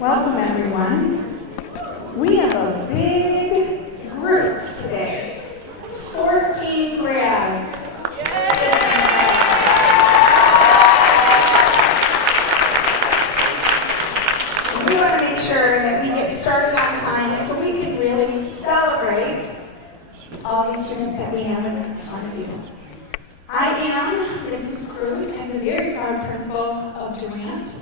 Welcome, everyone. We have a big group today. 14 grads. And we want to make sure that we get started on time so we can really celebrate all these students that we have in front of you. I am Mrs. Cruz. I'm the very proud principal of Durant.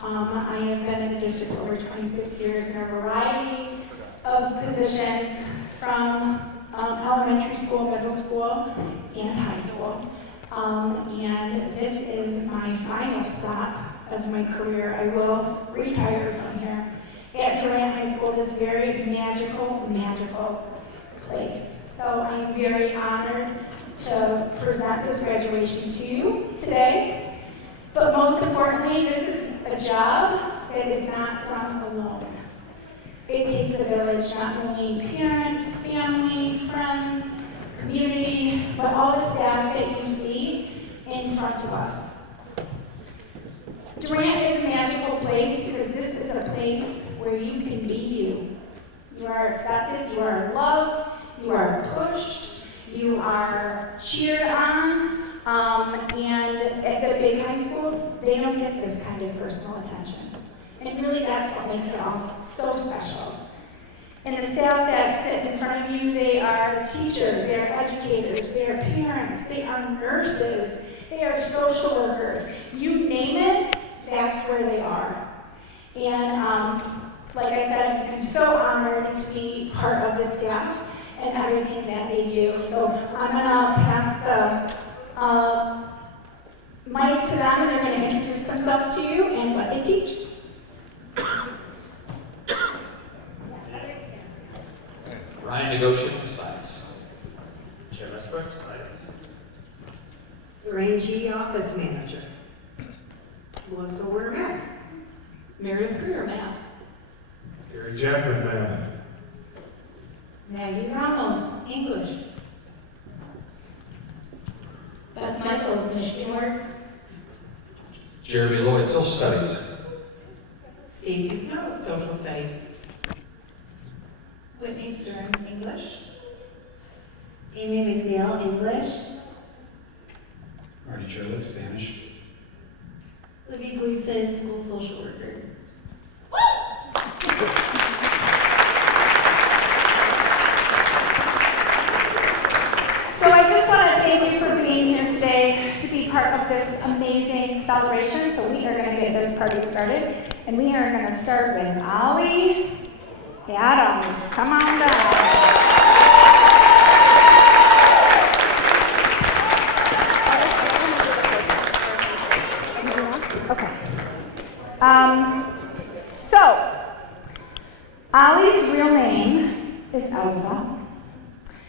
I have been in the district for over 26 years in a variety of positions from elementary school, middle school, and high school. And this is my final stop of my career. I will retire from here at Durant High School, this very magical place. So I'm very honored to present this graduation to you today. But most importantly, this is a job that is not done alone. It takes a village, not only parents, family, friends, community, but all the staff that you see in front of us. Durant is a magical place because this is a place where you can be you. You are accepted, you are loved, you are pushed, you are cheered on. And at the big high schools, they don't get this kind of personal attention. And really that's what makes it all so special. And the staff that sit in front of you, they are teachers, they are educators, they are parents, they are nurses, they are social workers. You name it, that's where they are. And like I said, I'm so honored to be part of the staff and everything that they do. So I'm gonna pass the mic to them, and they're going to introduce themselves to you and what they teach. Ryan Negocian, Science. Jim Esbrook, Science. Lorraine G, Office Manager. Melissa Ware, Math. Meredith Greer, Math. Gary Jackman, Math. Maggie Ramos, English. Beth Michaels, Michigan Works. Jeremy Lloyd, Social Studies. Stacy Snow, Social Studies. Whitney Stern, English. Amy McNeil, English. Marty Cherlick, Spanish. Libby Gleason, School Social Worker. So I just want to thank you for being here today to be part of this amazing celebration. So we are going to get this party started. And we are going to start with Ollie Adams. Come on down. Okay. So, Ollie's real name is Elsa.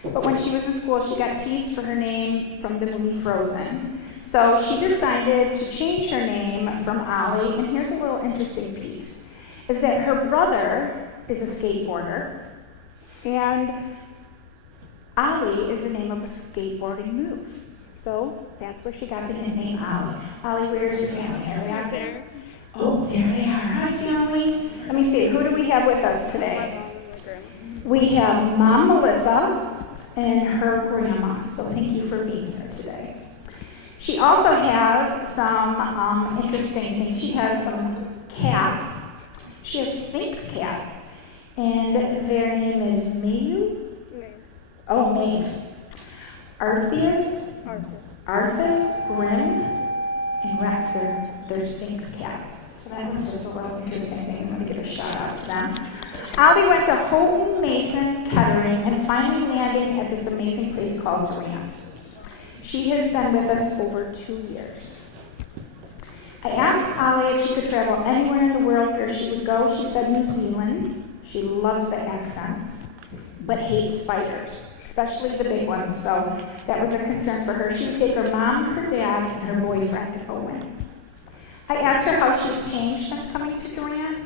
But when she was in school, she got teased for her name from the movie Frozen. So she decided to change her name from Ollie, and here's a little interesting piece, is that her brother is a skateboarder, and Ollie is the name of a skateboarding move. So that's where she got the name Ollie. Ollie, where's your family? Are they out there? Oh, there they are. Hi, family. Let me see, who do we have with us today? We have Mom Melissa and her grandma, so thank you for being here today. She also has some interesting things. She has some cats. She has Sphinx cats, and their name is Maeve. Oh, Maeve. Arthas, Grim, and Rex. They're Sphinx cats. So that was just a little interesting thing. I'm going to give a shout out to them. Ollie went to Houghton Mason Kettering and finally landing at this amazing place called Durant. She has been with us over 2 years. I asked Ollie if she could travel anywhere in the world where she would go. She said New Zealand. She loves the accents, but hates spiders, especially the big ones, so that was a concern for her. She would take her mom, her dad, and her boyfriend, Owen. I asked her how she's changed since coming to Durant.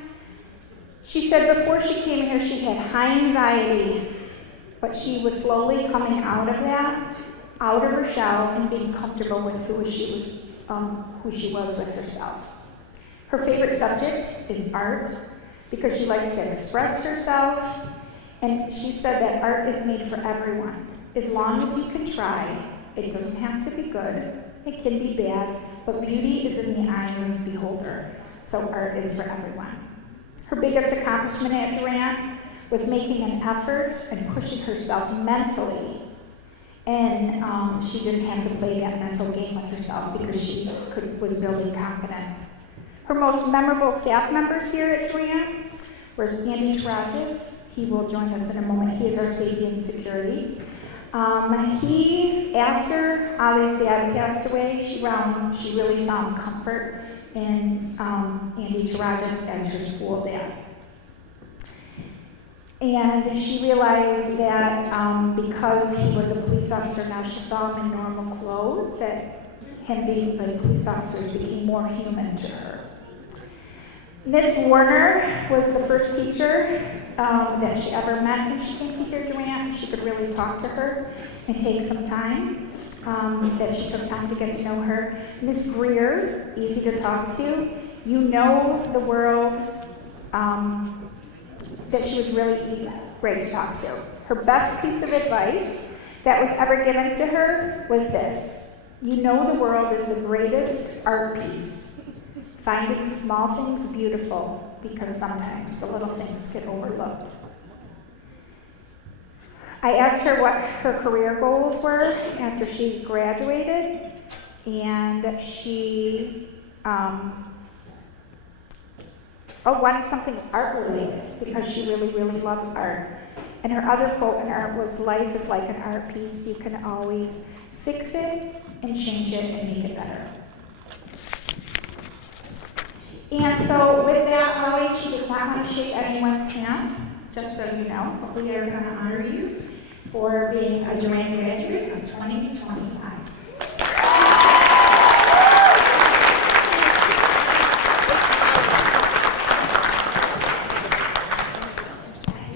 She said before she came here, she had high anxiety, but she was slowly coming out of that, out of her shell, and being comfortable with who she was with herself. Her favorite subject is art. because she likes to express herself. And she said that art is made for everyone. As long as you can try, it doesn't have to be good, it can be bad, but beauty is in the eye of the beholder. So art is for everyone. Her biggest accomplishment at Durant was making an effort and pushing herself mentally. And she didn't have to play that mental game with herself because she was building confidence. Her most memorable staff members here at Durant were Andy Tarajas. He will join us in a moment. He is our safety and security. After Ollie's dad passed away, she really found comfort in Andy Tarajas as her school dad. And she realized that because he was a police officer, now she saw him in normal clothes, that him being a police officer became more human to her. Miss Warner was the first teacher that she ever met when she came to here Durant. She could really talk to her and take some time, that she took time to get to know her. Miss Greer, easy to talk to. You know the world, that she was really great to talk to. Her best piece of advice that was ever given to her was this: you know the world is the greatest art piece, finding small things beautiful, because sometimes the little things get overlooked. I asked her what her career goals were after she graduated, and she wanted something art related because she really, really loved art. And her other quote in art was, "Life is like an art piece. You can always fix it and change it and make it better." And so with that, Holly, she does not want to shake anyone's hand, just so you know, but we are going to honor you for being a Durant graduate of 2025.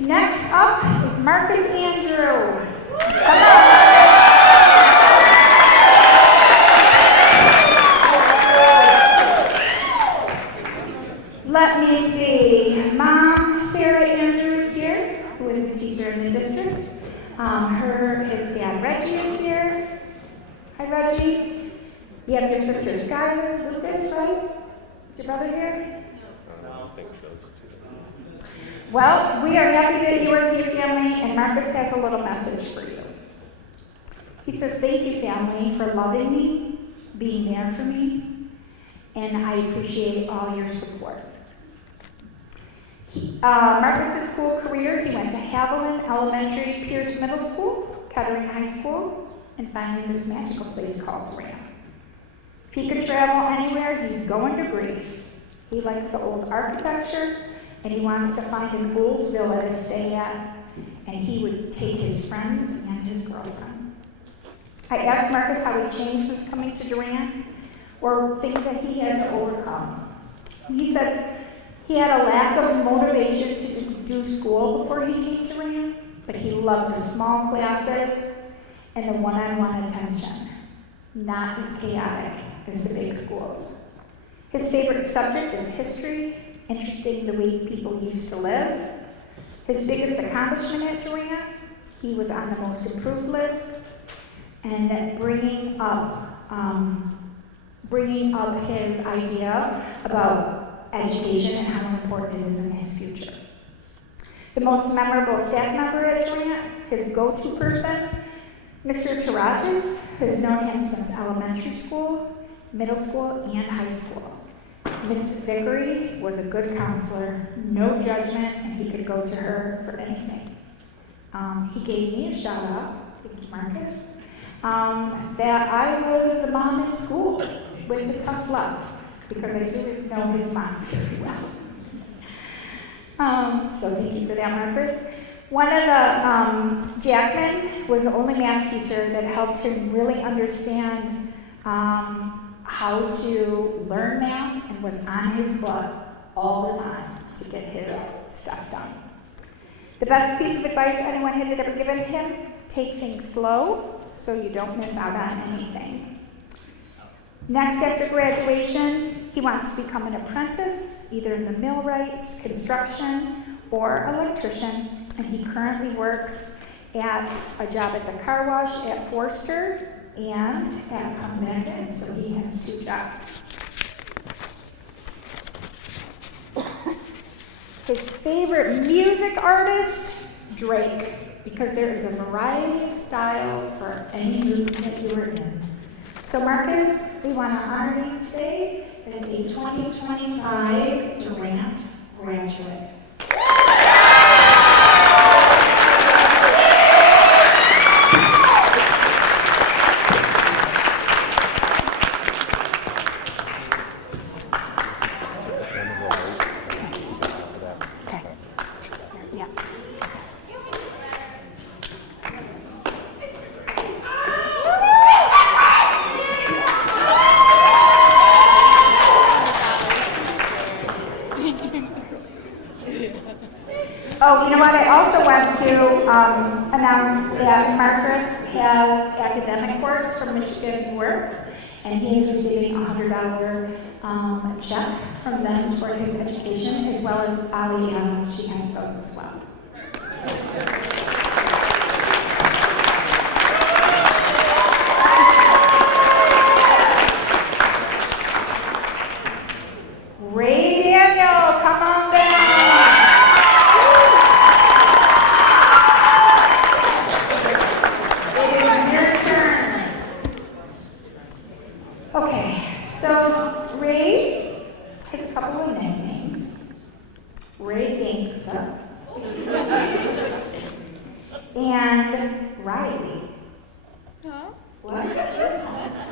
Next up is Marcus Andrew. Come on. Let me see. Mom, Sarah Andrews here, who is a teacher in the district. His dad, Reggie, is here. Hi, Reggie. You have your sister, Skylar, Lucas, right? Is your brother here? I don't think so. Well, we are happy that you are here, family, and Marcus has a little message for you. He says, "Thank you, family, for loving me, being there for me, and I appreciate all your support." Marcus's school career, he went to Haviland Elementary, Pierce Middle School, Kettering High School, and finally this magical place called Durant. If he could travel anywhere, he's going to Greece. He likes the old architecture, and he wants to find an old villa to stay at, and he would take his friends and his girlfriend. I asked Marcus how he changed since coming to Durant, or things that he had to overcome. He said he had a lack of motivation to do school before he came to Durant, but he loved the small classes and the one-on-one attention, not as chaotic as the big schools. His favorite subject is history, interesting the way people used to live. His biggest accomplishment at Durant, he was on the most improved list, and bringing up his idea about education and how important it is in his future. The most memorable staff member at Durant, his go-to person, Mr. Tarajas, has known him since elementary school, middle school, and high school. Miss Vickery was a good counselor, no judgment, and he could go to her for anything. He gave me a shout out, thank you, Marcus, that I was the mom in school with the tough love, because I do know his mom very well. So thank you for that, Marcus. One of the, Jackman was the only math teacher that helped him really understand how to learn math and was on his butt all the time to get his stuff done. The best piece of advice anyone had ever given him: take things slow so you don't miss out on anything. Next, after graduation, He wants to become an apprentice, either in the millwrights, construction, or electrician, and he currently works at a job at the car wash at Forster and at Come Back In, so he has 2 jobs. His favorite music artist, Drake, because there is a variety of style for any group that you are in. So Marcus, we want to honor you today as a 2025 Durant graduate. Oh, you know what? I also want to announce that Marcus has academic works from Michigan Works, and he is receiving a $100 check from them for his education, as well as Ali, she has those as well. Ray Daniel, come on down. Okay, so Ray has a couple of nicknames. Ray Gangsta and Riley. Huh? What?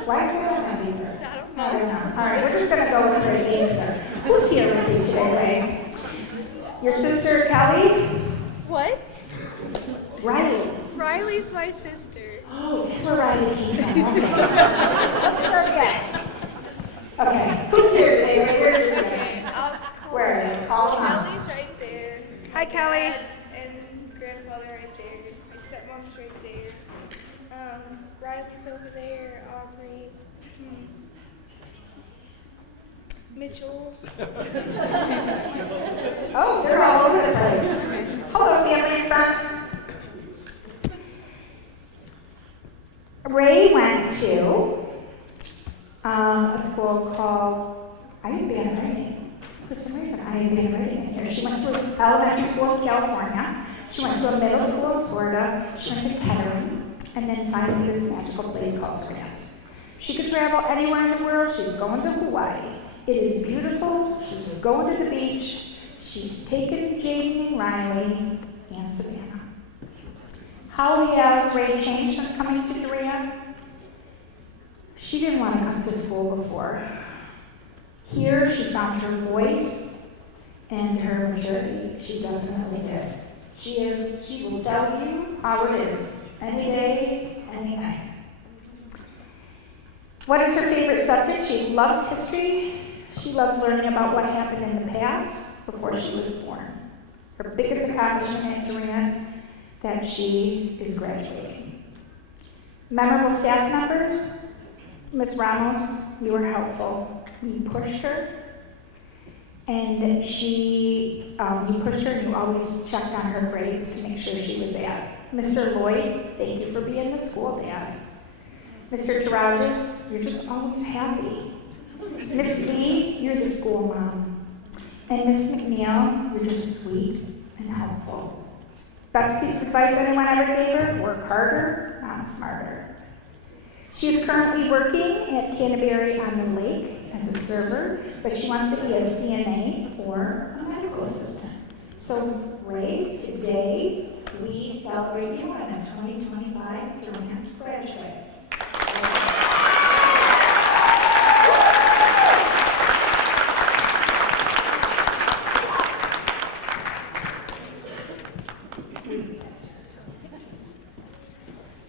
Why is that on paper? I don't I don't know. All right, we're just gonna go with Ray Gangsta. Who's here with you today, Ray? Your sister Kelly? What? Riley. Riley's my sister. Oh, that's where Riley came from. Okay. Let's start again. Okay, who's here today? Ray, where's your Okay, I'll call Where are you? Call them out. Kelly's right there. Hi, Kelly. Dad and grandfather right there. My stepmom's right there. Riley's over there. Aubrey. Mitchell. Oh, they're all over the place. Hello, family and friends. Ray went to a school called, I have bad writing. For some reason, I have bad writing in here. She went to an elementary school in California. She went to a middle school in Florida. She went to Kettering. And then finally this magical place called Durant. She could travel anywhere in the world. She's going to Hawaii. It is beautiful. She's going to the beach. She's taken Jaden and Riley and Savannah. How has Ray changed since coming to Durant? She didn't want to come to school before. Here she found her voice and her maturity. She definitely did. She will tell you how it is, any day, any night. What is her favorite subject? She loves history. She loves learning about what happened in the past before she was born. Her biggest accomplishment at Durant, that she is graduating. Memorable staff members, Ms. Ramos, you were helpful. You pushed her, and you pushed her, and you always checked on her grades to make sure she was at. Mr. Lloyd, thank you for being the school dad. Mr. Tarajas, you're just always happy. Miss Lee, you're the school mom. And Miss McNeil, you're just sweet and helpful. Best piece of advice anyone ever gave her, work harder, not smarter. She is currently working at Canterbury on the Lake as a server, but she wants to be a CNA or a medical assistant. So, Ray, today we celebrate you on a 2025 Durant graduate.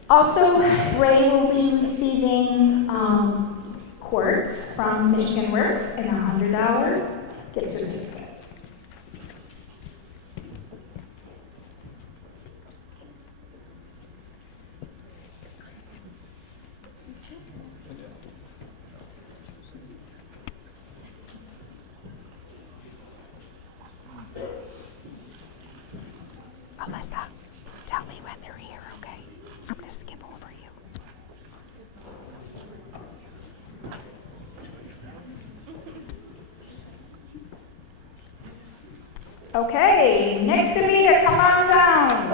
Also, Ray will be receiving quartz from Michigan Works and a $100 gift certificate. Melissa, tell me when they're here, okay? I'm gonna skip over you. Okay, Nick Davita, come on down.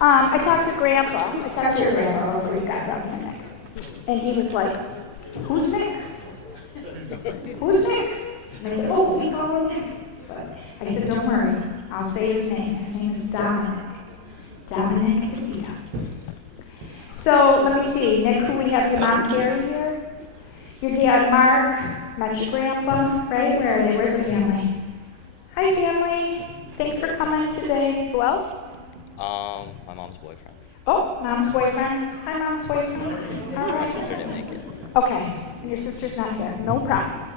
I talked to your grandpa before you got down here, Nick. And he was like, who's Nick? Who's Nick? And I said, oh, we call him Nick. But I said, don't worry, I'll say his name. His name is Dominic. Dominic Davita. So let me see, Nick, who we have your mom Carrie here? Your dad Mark, met your grandpa, right? Where are they? Where's the family? Hi family. Thanks for coming today. Who else? My mom's boyfriend. Oh, mom's boyfriend. Hi, mom's boyfriend. All My right. sister didn't make it. Okay, and your sister's not here. No problem.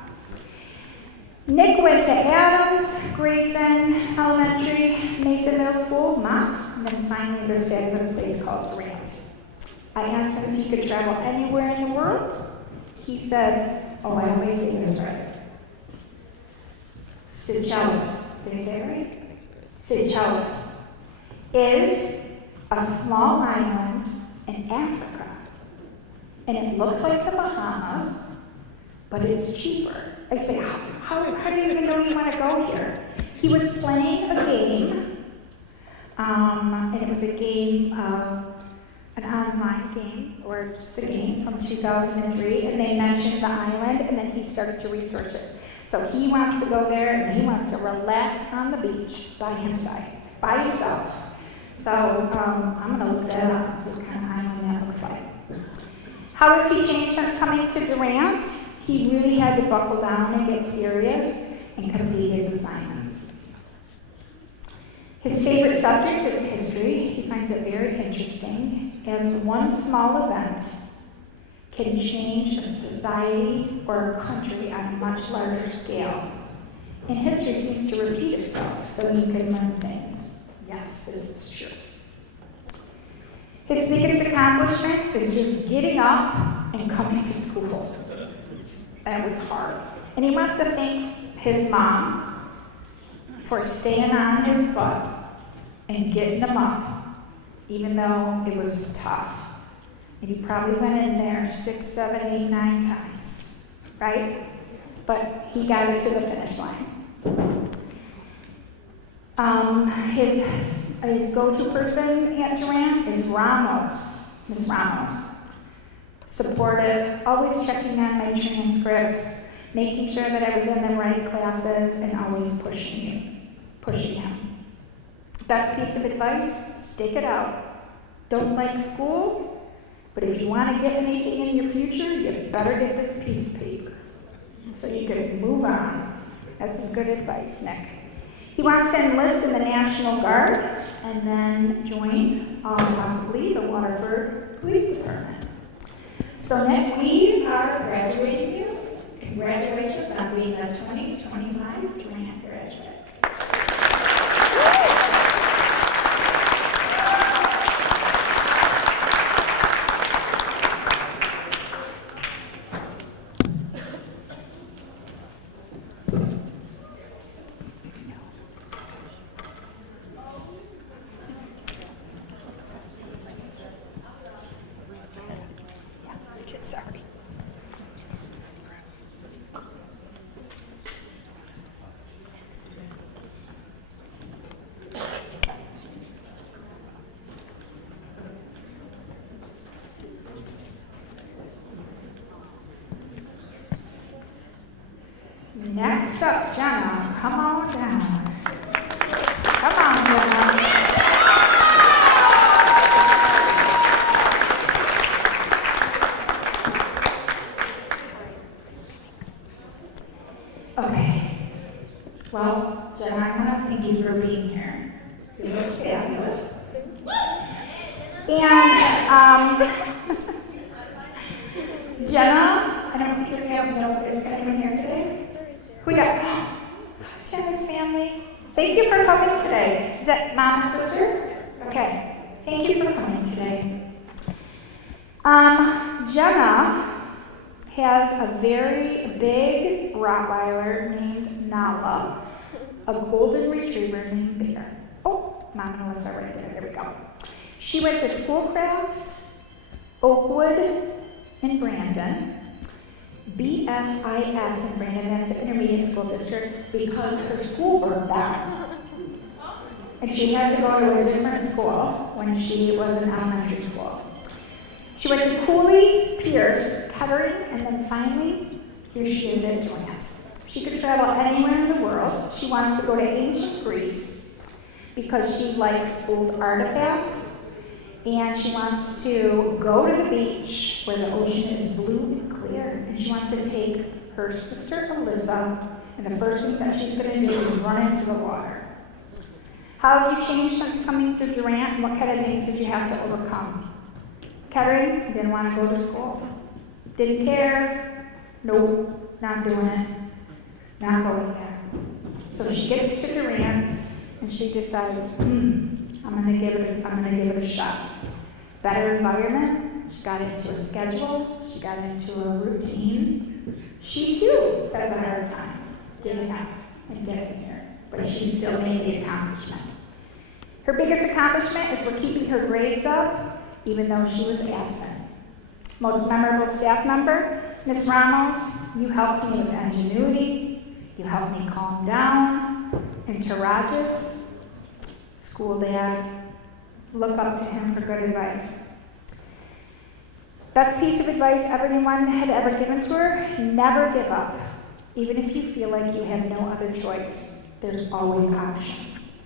Nick went to Adams, Grayson Elementary, Mason Middle School, Mott, and then finally this fabulous place called Durant. I asked him if he could travel anywhere in the world. He said, oh, I always say this right. Seychelles. Did I say it right? I think so. Seychelles is a small island in Africa. And it looks like the Bahamas, but it's cheaper. I say, how do you even know you want to go here? He was playing a game, and it was a game, an online game, or just a game from 2003, and they mentioned the island, and then he started to research it. So he wants to go there, and he wants to relax on the beach by himself. So I'm going to look that up, see what kind of island that looks like. How has he changed since coming to Durant? He really had to buckle down and get serious and complete his assignments. His favorite subject is history. He finds it very interesting, as one small event can change a society or a country on a much larger scale. And history seems to repeat itself, so you can learn things. Yes, this is true. His biggest accomplishment is just getting up and coming to school. That was hard. And he wants to thank his mom for staying on his butt and getting him up, even though it was tough. And he probably went in there 6, 7, 8, 9 times, right? But he got it to the finish line. His go-to person at Durant is Ramos, Miss Ramos. Supportive, always checking on my transcripts, making sure that I was in the right classes, and always pushing him. Best piece of advice, stick it out. Don't like school, but if you want to get anything in your future, you better get this piece of paper so you can move on. That's some good advice, Nick. He wants to enlist in the National Guard and then join, possibly, the Waterford Police Department. So Nick, we are graduating you. Congratulations on being a 2025 Durant graduate. Sorry. Next up, Jenna, come on down. Come on, Jenna. Okay. Well, Jenna, I want to thank you for being here. You look fabulous. And, Jenna, I don't think your family is coming here today. Who we got? Jenna's family. Thank you for coming today. Is that mom and sister? Okay. Thank you for coming today. Jenna has a very big Rottweiler named Nala, a golden retriever named Bear. Oh, Mom and Melissa are right there. There we go. She went to Schoolcraft, Oakwood, in Brandon, BFIS in Brandon, that's the intermediate school district, because her school burned down. And she had to go to a different school when she was in elementary school. She went to Cooley, Pierce, Kettering, and then finally, here she is at Durant. She could travel anywhere in the world. She wants to go to ancient Greece because she likes old artifacts, and she wants to go to the beach where the ocean is blue and clear, and she wants to take her sister Alyssa, and the first thing that she's going to do is run into the water. How have you changed since coming to Durant? What kind of things did you have to overcome? Kettering, didn't want to go to school. Didn't care. Nope, not doing it. Not going there. So she gets to Durant and she decides, I'm gonna give it a shot. Better environment. She got into a schedule. She got into a routine. She too has a hard time getting up and getting here, but she still made the accomplishment. Her biggest accomplishment is we're keeping her grades up, even though she was absent. Most memorable staff member, Miss Ramos, you helped me with ingenuity, you helped me calm down, and Tarajas, school dad, look up to him for good advice. Best piece of advice everyone had ever given to her, never give up. Even if you feel like you have no other choice, there's always options.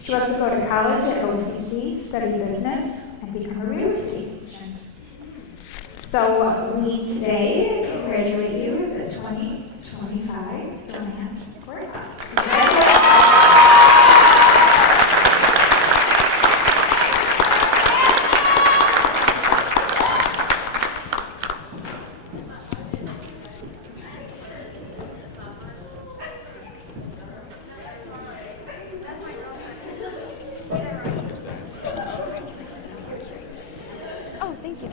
She wants to go to college at OCC, study business, and become a real estate agent. So we today congratulate you as a 2025 Durant Quarterback. Oh, thank you.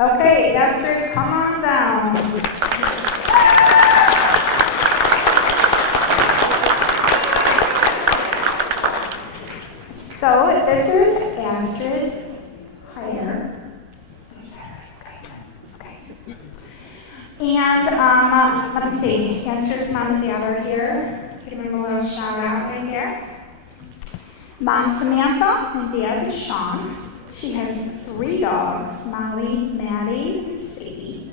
Okay, Esther, come on down. So this is Astrid Hyder. Okay. And let me see. Astrid's mom and dad are here. Give them a little shout out right there. Mom Samantha and dad Sean. She has 3 dogs, Molly, Maddie, and Sadie.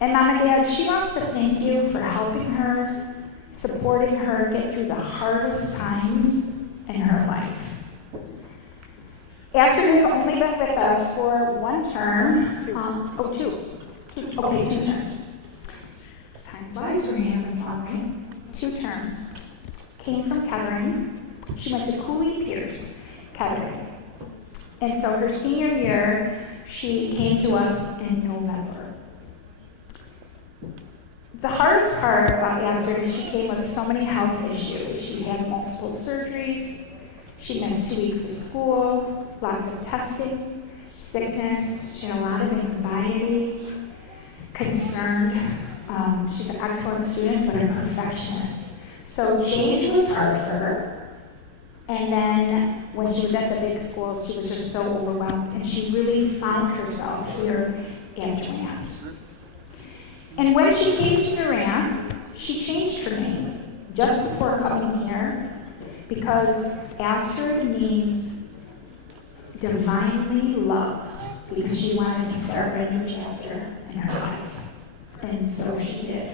And Mom and Dad, she wants to thank you for helping her, supporting her get through the hardest times in her life. Astrid has only been with us for 1 term, 2 terms. Time flies, we're having fun, right? 2 terms. Came from Kettering. She went to Cooley Pierce, Kettering. And so her senior year, she came to us in November. The hardest part about Astrid is she came with so many health issues. She had multiple surgeries, she missed 2 weeks of school, lots of testing, sickness, she had a lot of anxiety, concerned. She's an excellent student, but a perfectionist. So change was hard for her. And then when she was at the big schools, she was just so overwhelmed, and she really found herself here at Durant. And when she came to Durant, she changed her name just before coming here, because Astrid means divinely loved, because she wanted to start a new chapter in her life. And so she did.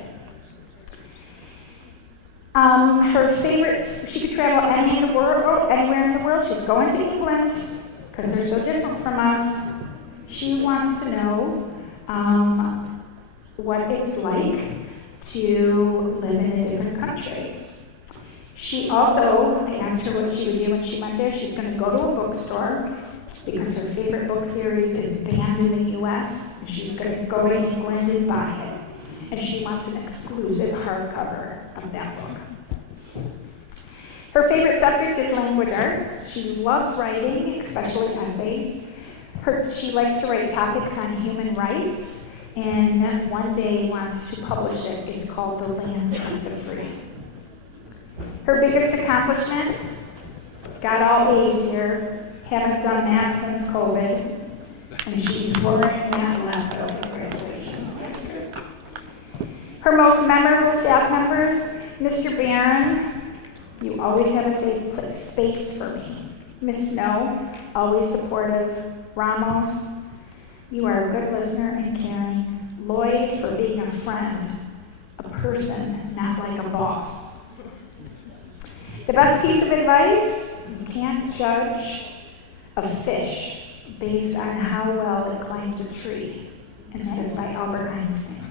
Her favorites, she could travel anywhere in the world. She's going to England because they're so different from us. She wants to know what it's like to live in a different country. She also, I asked her what she would do when she went there. She's going to go to a bookstore because her favorite book series is banned in the U.S. She's going to go to England and buy it. And she wants an exclusive hardcover of that book. Her favorite subject is language arts. She loves writing, especially essays. She likes to write topics on human rights, and one day wants to publish it. It's called The Land of the Free. Her biggest accomplishment, got all A's here, haven't done that since COVID, and she's worrying that less over graduations next year. Her most memorable staff members, Mr. Barron, you always have a safe space for me. Miss Snow, always supportive. Ramos, you are a good listener and caring. Lloyd, for being a friend, a person, not like a boss. The best piece of advice, you can't judge a fish based on how well it climbs a tree, and that is by Albert Einstein.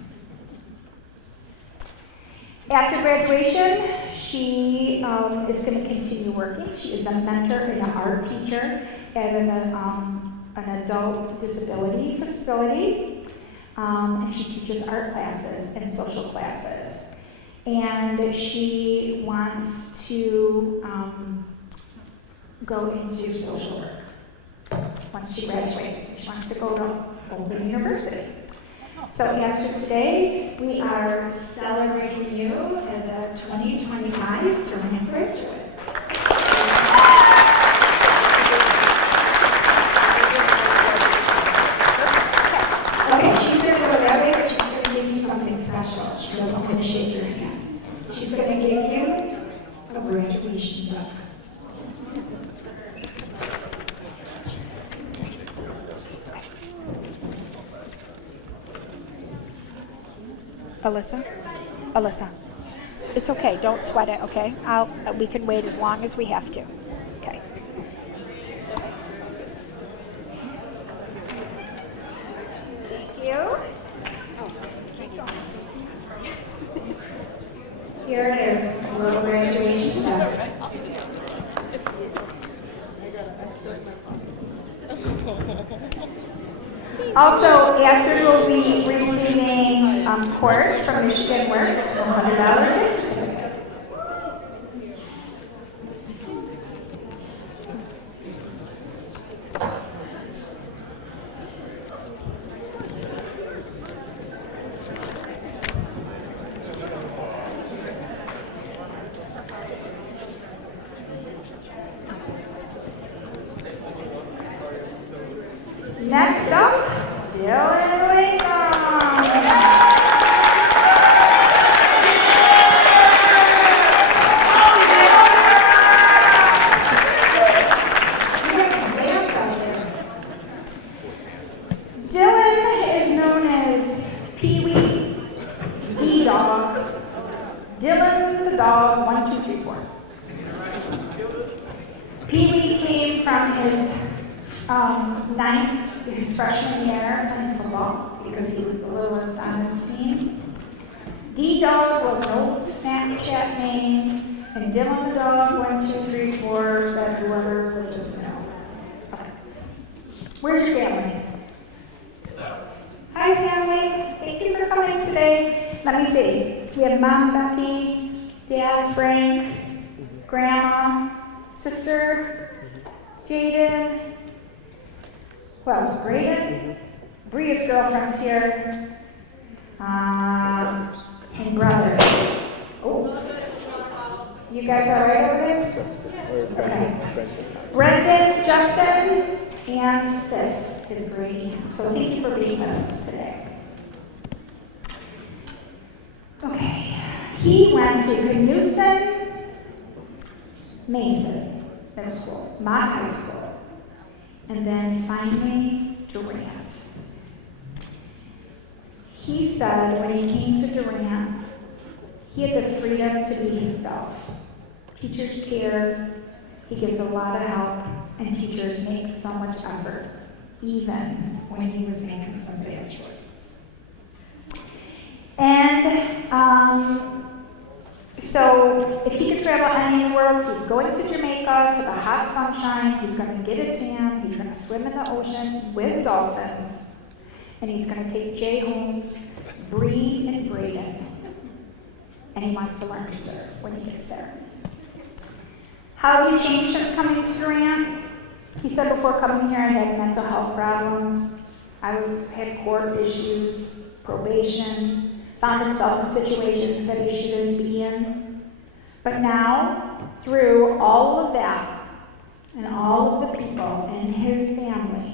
After graduation, she is going to continue working. She is a mentor and an art teacher at an adult disability facility, and she teaches art classes and social classes. And she wants to go into social work once she graduates. She wants to go to Open University. So as for today, we are celebrating you as a 2025 Durant graduate. Okay, she's going to go that way, but she's going to give you something special. She doesn't want to shake your hand. She's going to give you a graduation duck. Alyssa, it's okay. Don't sweat it, okay? We can wait as long as we have to. Okay. Thank you. Here it is, a little graduation duck. Also, Astrid will be receiving quartz from Michigan Works, a $100 gift certificate. Next up, Dylan Wakem. Dylan is known as Pee-wee, D-Dog, Dylan the Dog, 1, 2, 3, 4. Pee-wee came from his freshman year playing football because he was the littlest on his team. D-Dog was an old Snapchat name, and Dylan the Dog, 1, 2, 3, 4, said whoever would just know. Okay. Where's your family? Hi, family. Thank you for coming today. Let me see. We have Mom, Becky, Dad, Frank, Grandma, Sister, Jaden. Who else? Brayden. Bria's girlfriend's here. And brothers. Oh. You guys all right over there? Okay. Brendan, Justin, and Sis is Brady. So thank you for being with us today. Okay. He went to Knudsen, Mason Middle School, Mott High School, and then finally Durant. He said when he came to Durant, he had the freedom to be himself. Teachers care, he gives a lot of help, and teachers make so much effort, even when he was making some bad choices. And So if he could travel anywhere in the world, he's going to Jamaica, to the hot sunshine, he's going to get a tan, he's going to swim in the ocean with dolphins, and he's going to take Jay Holmes, Bree, and Braden, and he wants to learn to surf when he gets there. How have you changed since coming to Durant? He said before coming here I had mental health problems, had court issues, probation, found himself in situations that he shouldn't be in. But now, through all of that, and all of the people in his family,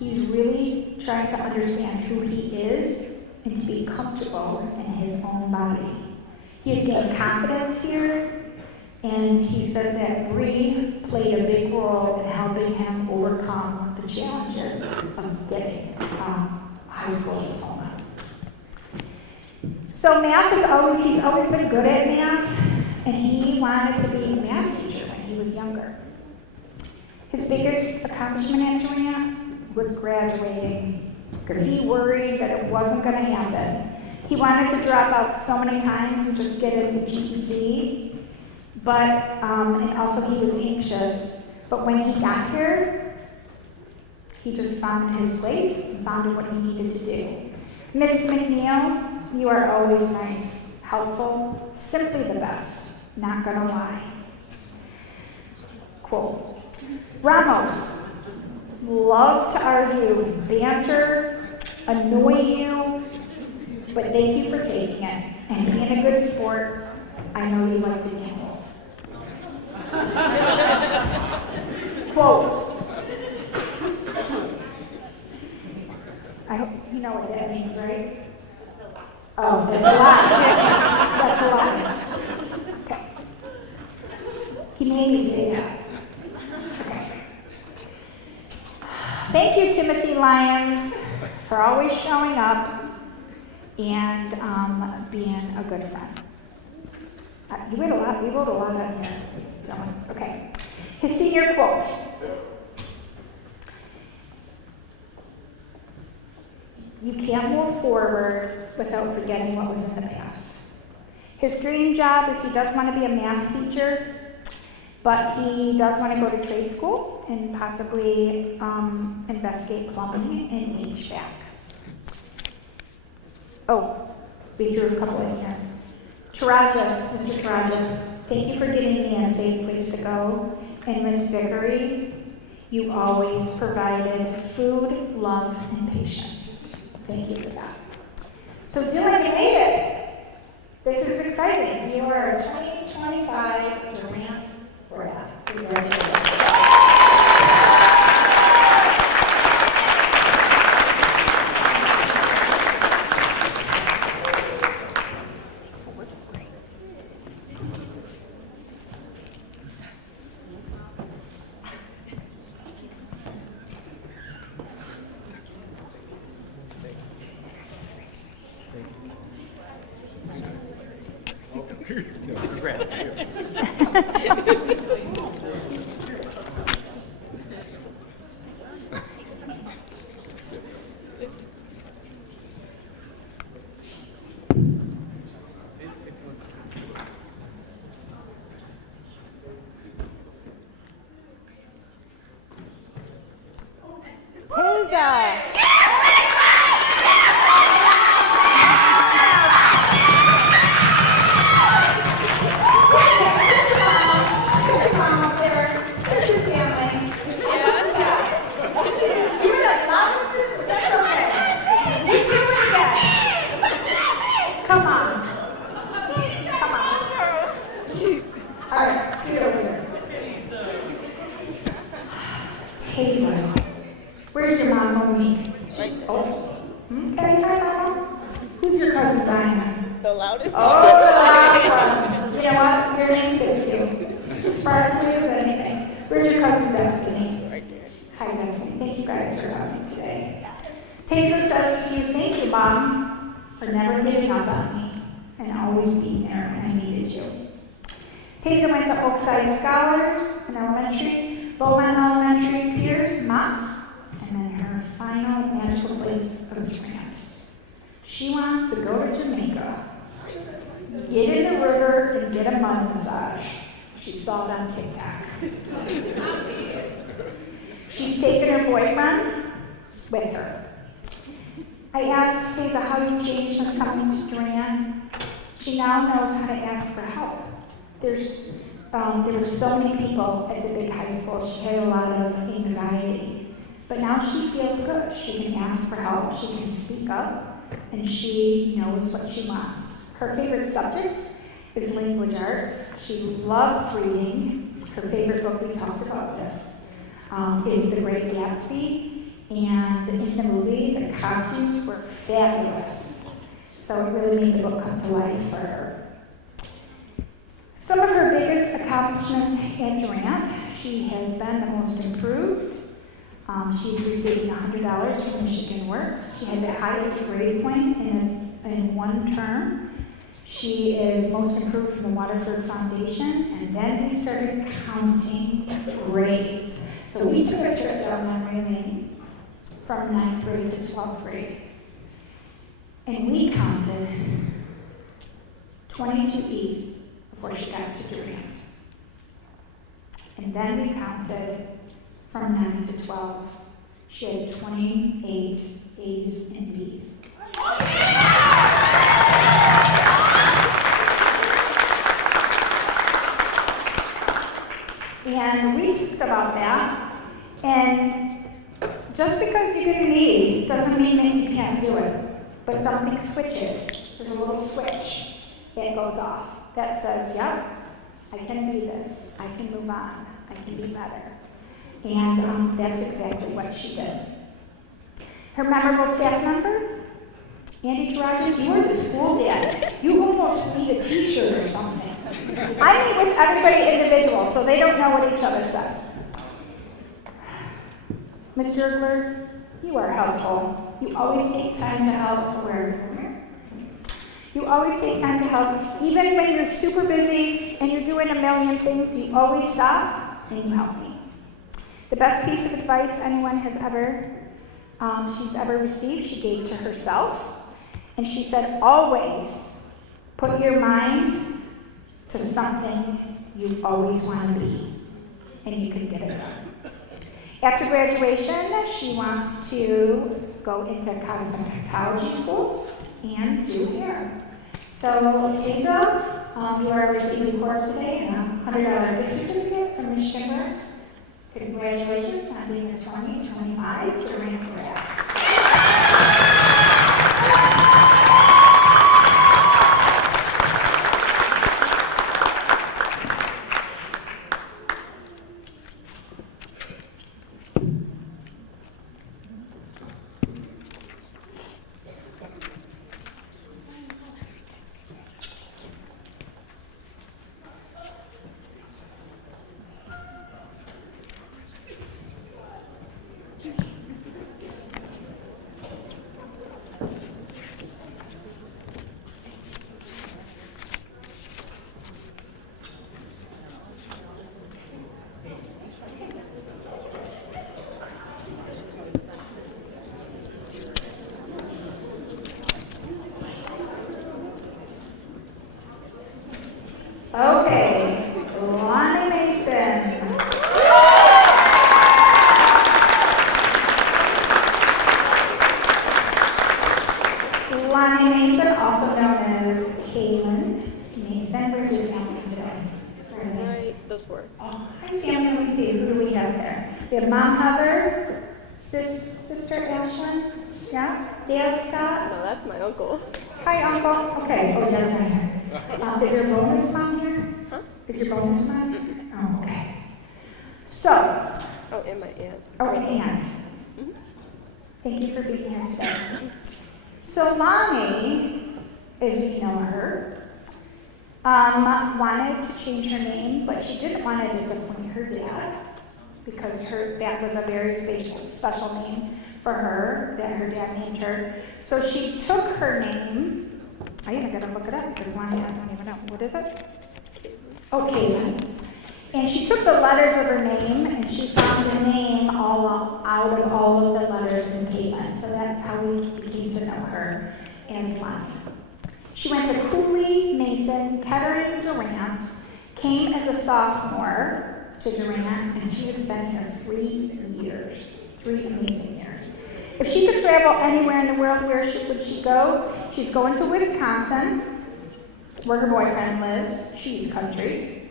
he's really trying to understand who he is and to be comfortable in his own body. He has gained confidence here, and he says that Bree played a big role in helping him overcome the challenges of getting high school diploma. So he's always been good at math, and he wanted to be a math teacher when he was younger. His biggest accomplishment at Durant was graduating, because he worried that it wasn't going to happen. He wanted to drop out so many times and just get a GED, but, and also he was anxious. But when he got here, he just found his place and found what he needed to do. Miss McNeil, you are always nice, helpful, simply the best, not gonna lie. Quote, Ramos, love to argue, banter, annoy you, but thank you for taking it. And being a good sport, I know you like to gamble. Quote, I hope you know what that means, right? Oh, that's a lie. That's a lie. Okay. He made me say that. Okay. Thank you, Timothy Lyons, for always showing up and being a good friend. We wrote a lot on here. Okay. His senior quote. You can't move forward without forgetting what was in the past. His dream job is he does want to be a math teacher, but he does want to go to trade school and possibly investigate plumbing and HVAC. Oh, we threw a couple in here. Tarajas, Mr. Tarajas, thank you for giving me a safe place to go. And Miss Vickery, you always provided food, love, and patience. Thank you for that. So Dylan, you made it. This is exciting. You are a 2025 Durant grad. Congratulations. Where's your mom, Monique? Right. Oh, okay, hi, Mama. Who's your cousin, Diamond? The loudest. Oh, the loudest one. You know what? Your name fits you. Sparkly as anything. Where's your cousin, Destiny? Right there. Hi, Destiny. Thank you guys for coming today. Teza says to you, thank you, Mom, for never giving up on me and always being there when I needed you. Teza went to Oakside Scholars in elementary, Bowman Elementary, Pierce, Mott's, and then her final magical place of Durant. She wants to go to Jamaica. get in the river and get a mud massage. She saw it on TikTok. She's taken her boyfriend with her. I asked Hazel how you changed since coming to Durant. She now knows how to ask for help. There were so many people at the big high school. She had a lot of anxiety. But now she feels good. She can ask for help. She can speak up. And she knows what she wants. Her favorite subject is language arts. She loves reading. Her favorite book, we talked about this, is The Great Gatsby. And in the movie, the costumes were fabulous. So it really made the book come to life for her. Some of her biggest accomplishments at Durant, she has been the most improved. She's receiving $100 from Michigan Works. She had the highest grade point in one term. She is most improved from the Waterford Foundation, and then we started counting grades. So we took a trip down memory lane from 9th grade to 12th grade. And we counted 22 E's before she got to Durant. And then we counted from 9 to 12. She had 28 A's and B's. And we talked about that. And just because you get an E doesn't mean that you can't do it. But something switches. There's a little switch that goes off that says, yep, I can do this. I can move on. I can be better. And that's exactly what she did. Her memorable staff member, Andy Tarajas, you were the school dad. You almost need a t-shirt or something. I meet with everybody individual, so they don't know what each other says. Ms. Jurgler, you are helpful. You always take time to help. You always take time to help. Even when you're super busy and you're doing a million things, you always stop and you help me. The best piece of advice anyone has she's ever received, she gave to herself. And she said, always put your mind to something you always want to be, and you can get it done. After graduation, she wants to go into cosmetology school and do hair. So, Hazel, you are receiving a course today and a $100 gift certificate from Michigan Works. Congratulations on being a 2025 Durant grad. Okay, Lonnie Mason. Lonnie Mason, also known as Kaylin Mason. Where's your family today? Where are they? Right, those four. Oh, hi family. Let me see. Who do we have there? We have Mom Heather, Sister Ashlyn, yeah? Dad Scott. No, that's my uncle. Hi, Uncle. Okay. Oh, that's not here. Is your bonus mom here? Huh? Is your bonus mom here? Oh, okay. So, Oh, and my aunt. and Aunt. Thank you for being here today. So, Lonnie, as you know her, wanted to change her name, but she didn't want to disappoint her dad because that was a very special name for her that her dad named her. So she took her name. I even got to look it up because Lonnie, I don't even know. What is it? Oh, Caitlin. And she took the letters of her name and she found a name out of all of the letters in Caitlin. So that's how we came to know her as Lonnie. She went to Cooley, Mason, Kettering, Durant, came as a sophomore to Durant, and she has been here 3 years, 3 amazing years. If she could travel anywhere in the world, where would she go? She's going to Wisconsin, where her boyfriend lives. She's country.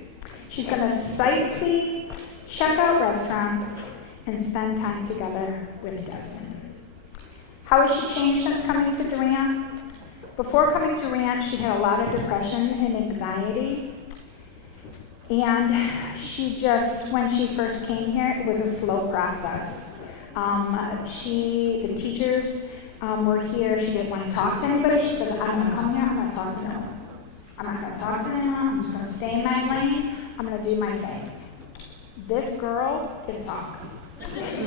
She's going to sightsee, check out restaurants, and spend time together with Desmond. How has she changed since coming to Durant? Before coming to Durant, she had a lot of depression and anxiety. And she just, when she first came here, it was a slow process. The teachers were here. She didn't want to talk to anybody. She said, I'm going to come here. I'm going to talk to no one. I'm not going to talk to anyone. I'm just going to stay in my lane. I'm going to do my thing. This girl can talk. She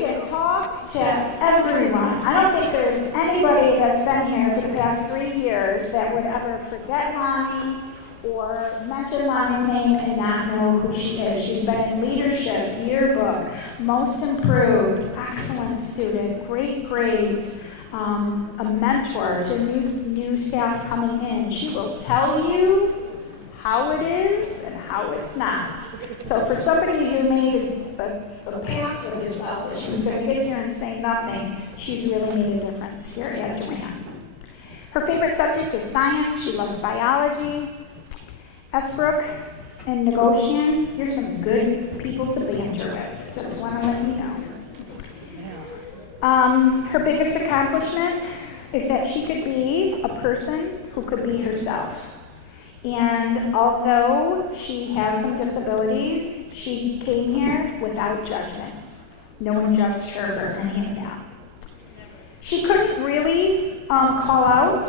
can talk to everyone. I don't think there's anybody that's been here for the past 3 years that would ever forget Lonnie or mention Lonnie's name and not know who she is. She's been in leadership, yearbook, most improved, excellent student, great grades, a mentor to new staff coming in. She will tell you how it is and how it's not. So for somebody who made a pact with herself that she was going to get here and say nothing, she's really made a difference here at Durant. Her favorite subject is science. She loves biology. Esbrook and Negotian, you're some good people to banter with. Just want to let you know. Her biggest accomplishment is that she could be a person who could be herself. And although she has some disabilities, she came here without judgment. No one judged her for any of that. She couldn't really call out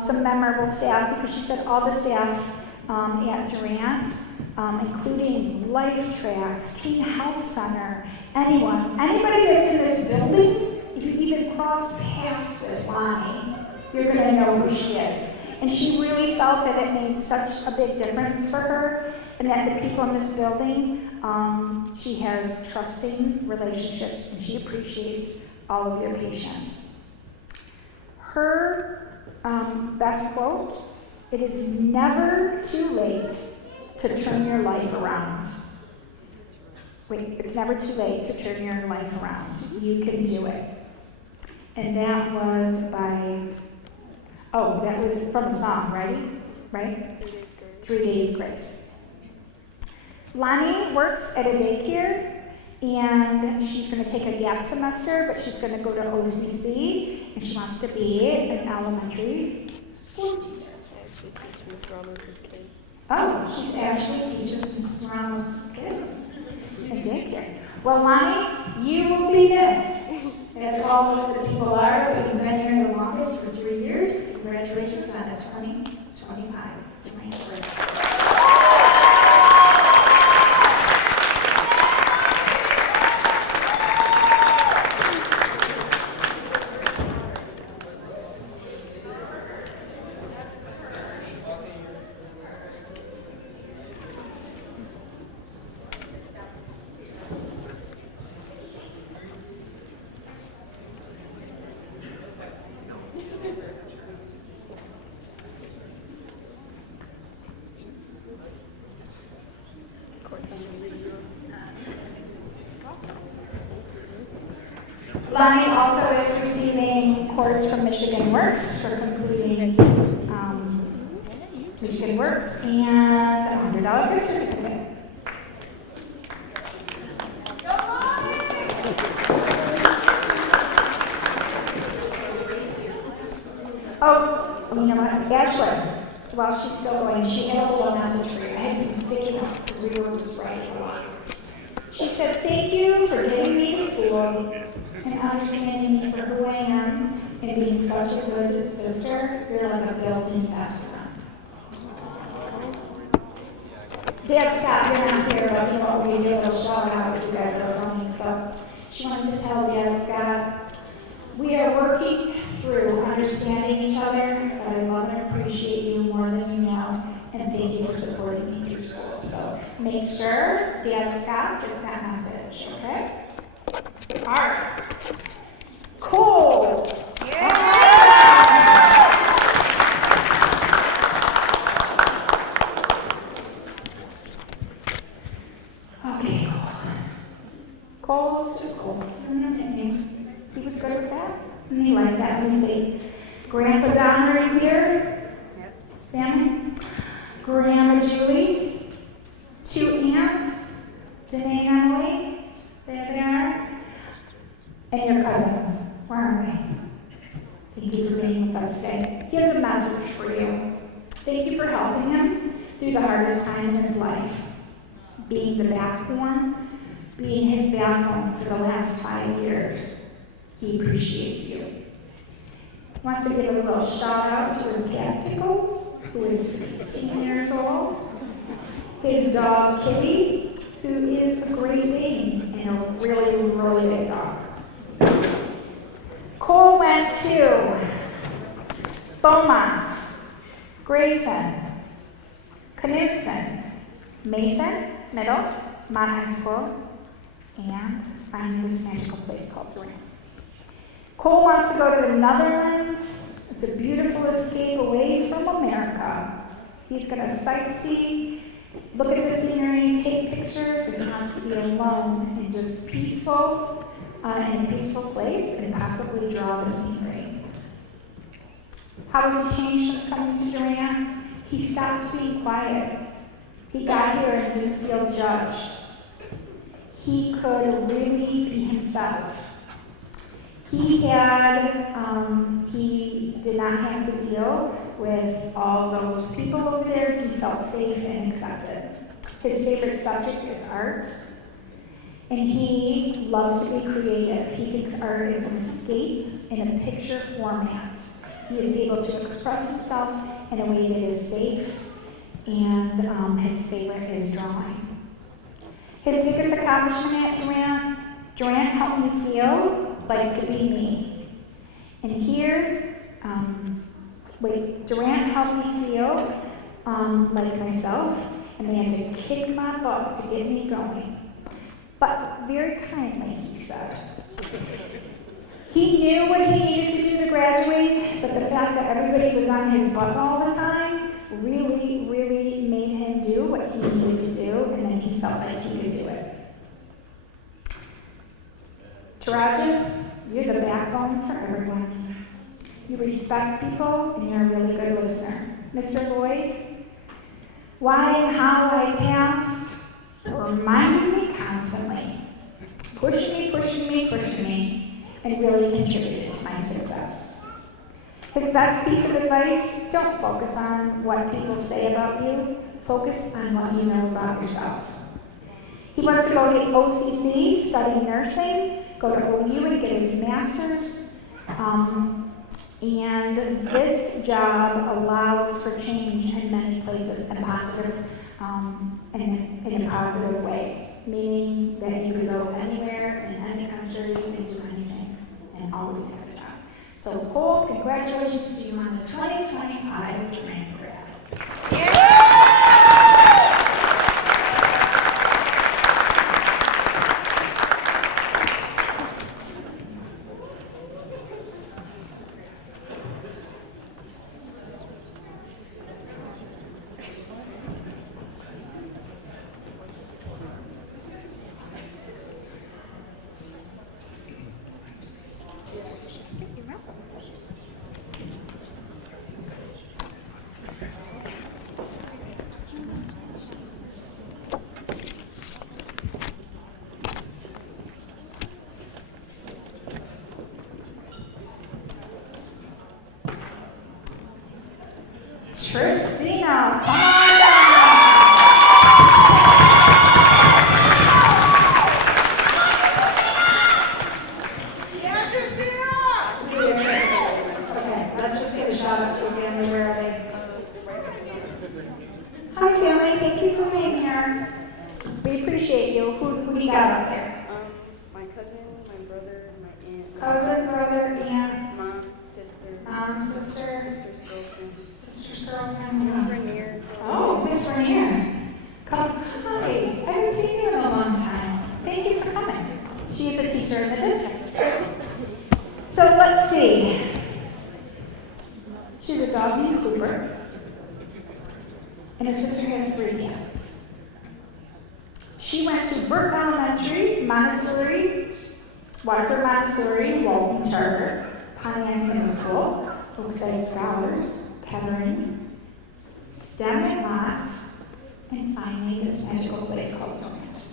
some memorable staff because she said all the staff at Durant, including Life Tracks, Teen Health Center, anybody that's in this building, if you even cross paths with Lonnie, you're going to know who she is. And she really felt that it made such a big difference for her, and that the people in this building, she has trusting relationships, and she appreciates all of your patience. Her best quote, "It is never too late to turn your life around." Wait, it's never too late to turn your life around. You can do it. And that was that was from a song, right? 3 Days Grace. Lonnie works at a daycare, and she's going to take a gap semester, but she's going to go to OCC, and she wants to be an elementary school teacher. Oh, she's actually teaches Mrs. Ramos' kid at daycare. Well, Lonnie, you will be missed, as all of the people are, but you've been here the longest for 3 years. Congratulations on a 2025 Durant birthday. Lonnie also is receiving cords from Michigan Works for completing Michigan Works and a $100 gift certificate. Oh, you know what? Ashley, while she's still going, she had a little message for you. I had some sticky notes because we were just writing a lot. She said, "Thank you for getting me to school and understanding me for who I am and being such a good sister. You're like a built-in best friend." Dad Scott, you're not here, but you know, we do a little shout out if you guys are filming. So she wanted to tell Dad Scott, we are working through understanding each other, but I love and appreciate you more than you know, and thank you for supporting me through school. So make sure Dad Scott gets that message, okay? All right. Cool. Yeah. see. Grandpa Don right here. Family. Grandma Julie. 2 aunts. Danae and Emily. There they are. And your cousins. Where are they? Thank you for being with us today. He has a message for you. Thank you for helping him through the hardest time in his life. Being the backbone, being his backbone for the last 5 years. He appreciates you. He wants to give a little shout out to his cat Pickles, who is 15 years old. His dog Kitty, who is a Great Dane and a really, really big dog. Cole went to Beaumont, Grayson, Knudsen, Mason, Middle, Mont High School, and finally this magical place called Durant. Cole wants to go to the Netherlands. It's a beautiful escape away from America. He's going to sightsee, look at the scenery, take pictures, and he wants to be alone and just peaceful, in a peaceful place, and possibly draw the scenery. How has he changed since coming to Durant? He stopped being quiet. He got here and didn't feel judged. He could really be himself. He did not have to deal with all those people over there. He felt safe and accepted. His favorite subject is art, and he loves to be creative. He thinks art is an escape in a picture format. He is able to express himself in a way that is safe, and his favorite is drawing. His biggest accomplishment at Durant helped me feel like to be me. And here, Durant helped me feel like myself, and they had to kick my butt to get me going. But very kindly, he said. He knew what he needed to do to graduate, but the fact that everybody was on his butt all the time really, really made him do what he needed to do, and then he felt like he could do it. Tarajas, you're the backbone for everyone. You respect people, and you're a really good listener. Mr. Lloyd, why and how I passed reminded me constantly, pushing me, and really contributed to my success. His best piece of advice, don't focus on what people say about you, focus on what you know about yourself. He wants to go to OCC, study nursing, go to OU and get his master's, and this job allows for change in many places in a positive way. Meaning that you can go anywhere in any country and do anything and always have a job. So Cole, congratulations to you on the 2025 Durant grad. Tristina, come on down. Yeah, Tristina! Okay, let's just give a shout out to a family. Where are they? Hi, family. Thank you for being here. We appreciate you. Who do you got up there? My cousin, my brother, my aunt. Cousin, brother, aunt, Mom, sister. mom, sister, Sister's girlfriend. sister's girlfriend. Miss Rainier. Oh, Miss Rainier. Come. Hi. I haven't seen you in a long time. Thank you for coming. She is a teacher in the district. So let's see. She's a dog named Cooper. And her sister has 3 cats. She went to Burton Elementary, Montessori, Waterford Montessori, Walton Charter, Pontiac Middle School, Oakside Scholars, Kettering, STEM at Mott, and finally this magical place called Durant.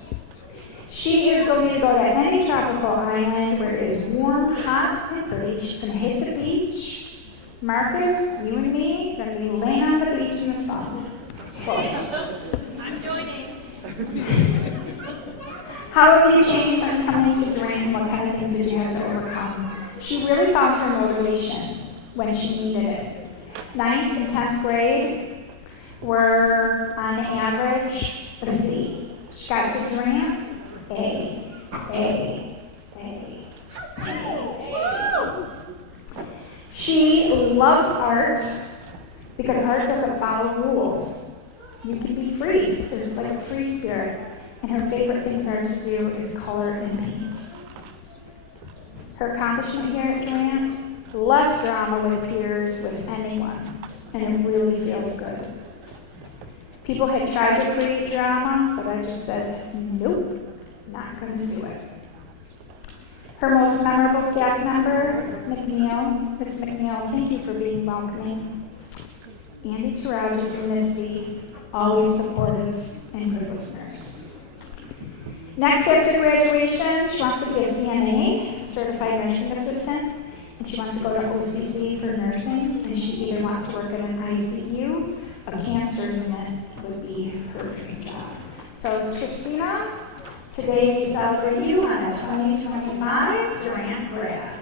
She is going to go to any tropical island where it is warm, hot, and pretty. She's going to hit the beach. Marcus, you and me, are going to be laying on the beach in the sun. Quote. I'm joining. How have you changed since coming to Durant? What kind of things did you have to overcome? She really found her motivation when she needed it. 9th and 10th grade were on average a C. She got to Durant, A. She loves art because art doesn't follow rules. You can be free. There's like a free spirit. And her favorite things are to do is color and paint. Her accomplishment here at Durant, less drama with peers, with anyone, and it really feels good. People had tried to create drama, but I just said, nope, not going to do it. Her most memorable staff member, McNeil. Miss McNeil, thank you for being welcoming. Andy Tarajas and Misty, always supportive and good listeners. Next, after graduation, she wants to be a CNA, certified nursing assistant, and she wants to go to OCC for nursing, and she either wants to work in an ICU, a cancer unit would be her dream job. So, Christina, today we celebrate you on a 2025 Durant grad.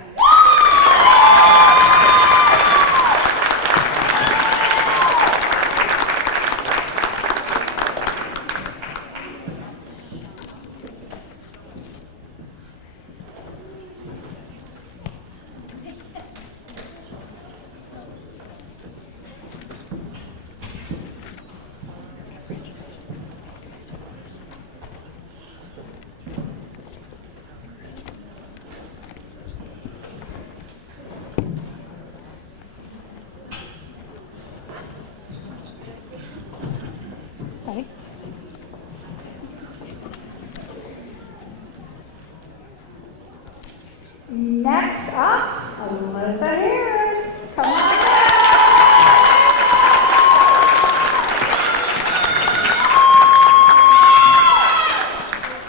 Next up, Alyssa Harris. Come on.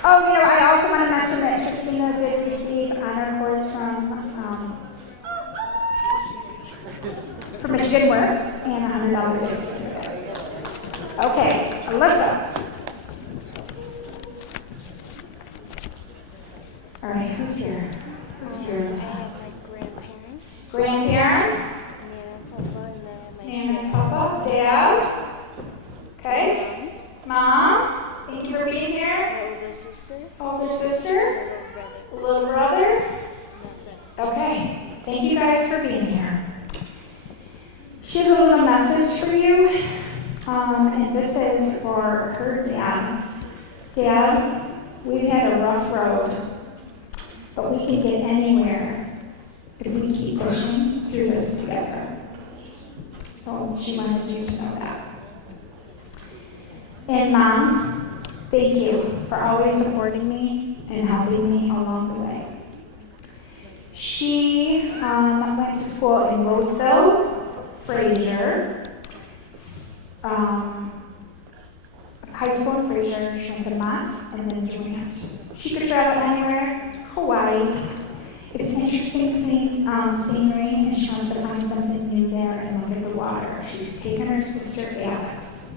Oh, I also want to mention that Christina did receive honor awards from Michigan Works and a $100 gift certificate. Okay, Alyssa. All right, who's here? Who's here, Alyssa? My grandparents. Grandparents? Nana and Papa. Dad? Okay. Mom? Thank you for being here. Older sister. Older sister? Brother. Little brother? That's it. Okay. Thank you guys for being here. She has a little message for you, and this is for her dad. Dad, we've had a rough road, but we can get anywhere if we keep pushing through this together. So she wanted you to know that. And Mom, thank you for always supporting me and helping me along the way. She went to school in Roseville, Fraser, high school in Fraser, she went to Mott, and then Durant. She could travel anywhere, Hawaii. It's interesting seeing scenery, and she wants to find something new there and look at the water. She's taken her sister Alex.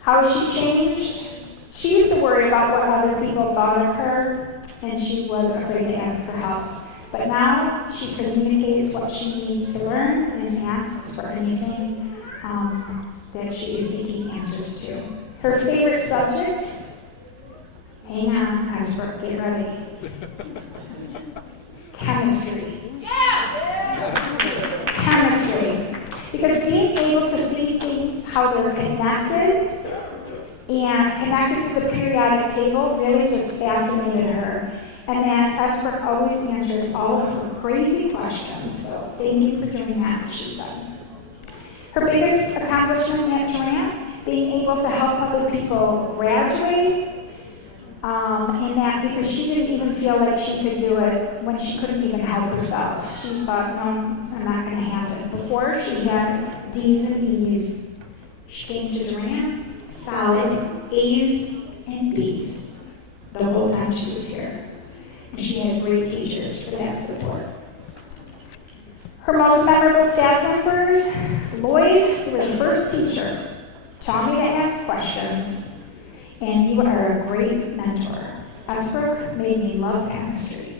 How has she changed? She used to worry about what other people thought of her, and she was afraid to ask for help. But now she communicates what she needs to learn and asks for anything that she is seeking answers to. Her favorite subject? Hang on, Asper, get ready. Chemistry. Chemistry. Because being able to see things, how they're connected, and connected to the periodic table really just fascinated her. And that Esper always answered all of her crazy questions, so thank you for doing that, she said. Her biggest accomplishment at Durant, being able to help other people graduate, And that because she didn't even feel like she could do it when she couldn't even help herself. She thought, no, it's not going to happen. Before she had D's and B's. She came to Durant, solid A's and B's the whole time she was here. And she had great teachers for that support. Her most memorable staff members, Lloyd, you were the first teacher, taught me to ask questions, and you are a great mentor. Esbrook made me love chemistry,